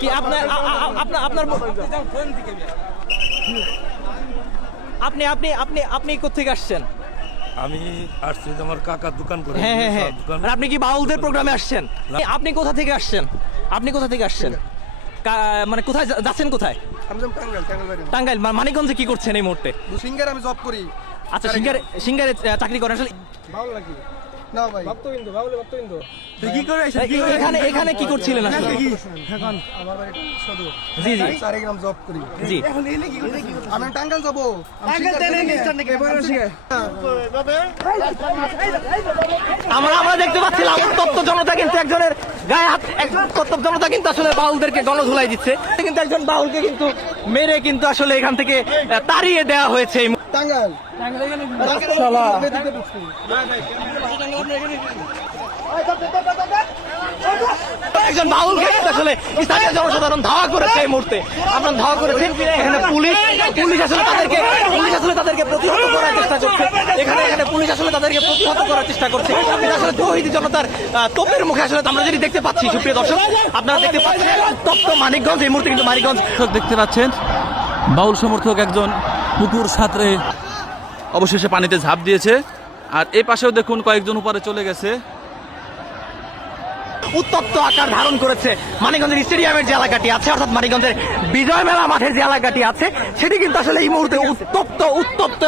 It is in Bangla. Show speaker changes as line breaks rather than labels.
কি আপনার আপনার আপনার আপনি আপনি আপনি আপনি কোথেকে আসছেন?
আমি আসছি আমার কাকার দোকান করে।
হ্যাঁ হ্যাঁ হ্যাঁ। আপনি কি বাউলদের প্রোগ্রামে আসছেন? আপনি কোথা থেকে আসছেন? আপনি কোথা থেকে আসছেন? মানে কোথায় যাচ্ছেন কোথায়?
টাঙ্গাইল
মানিকগঞ্জে কি করছেন এই মুহূর্তে?
সিঙ্গার আমি জব করি।
আচ্ছা সিঙ্গারে সিঙ্গারে চাকরি করেন। আসলে
ভালো লাগে না ভাই। ভক্তবিন্দু ভাবলে ভক্তবিন্দু।
এ- এখানে এখানে কি করছিলেন আসলে?
এখন। আমার বাড়ি শুধু
জি জি।
চারে গ্রাম জব করি।
জি।
আমি টাঙ্গাইল যাব।
আমরা আমরা দেখতে পাচ্ছিলাম তত্ত্ব জনতা কিন্তু একজনের গায়ে হাত একজন তত্ত্ব জনতা কিন্তু আসলে বাউলদেরকে গণধুলাই দিচ্ছে। কিন্তু একজন বাউলকে কিন্তু মেরে কিন্তু আসলে এখান থেকে তাড়িয়ে দেওয়া হয়েছে একজন কিন্তু আসলে স্থানীয় জনসাধারণ ধাওয়া করেছে এই মুহূর্তে। আপনার ধাওয়া করেছে এখানে পুলিশ পুলিশ আসলে তাদেরকে পুলিশ আসলে তাদেরকে প্রতিহত করার চেষ্টা করছে। এখানে এখানে পুলিশ আসলে তাদেরকে প্রতিহত করার চেষ্টা করছে। এটা আসলে তৌহিদি জনতার তোপের মুখে আসলে আমরা যেটি দেখতে পাচ্ছি সুপ্রিয় দর্শক আপনারা দেখতে পাচ্ছেন তপ্ত মানিকগঞ্জ এই মুহূর্তে কিন্তু মানিকগঞ্জ
দেখতে পাচ্ছেন বাউল সমর্থক একজন পুকুর সাঁতরে অবশেষে পানিতে ঝাঁপ দিয়েছে। আর এই পাশেও দেখুন কয়েকজন উপরে চলে গেছে।
উত্তপ্ত আকার ধারণ করেছে মানিকগঞ্জের স্টেডিয়ামের যে এলাকাটি আছে অর্থাৎ মানিকগঞ্জের বিজয় মেলা মাঠের যে এলাকাটি আছে সেটি কিন্তু আসলে এই মুহূর্তে উত্তপ্ত উত্তপ্ত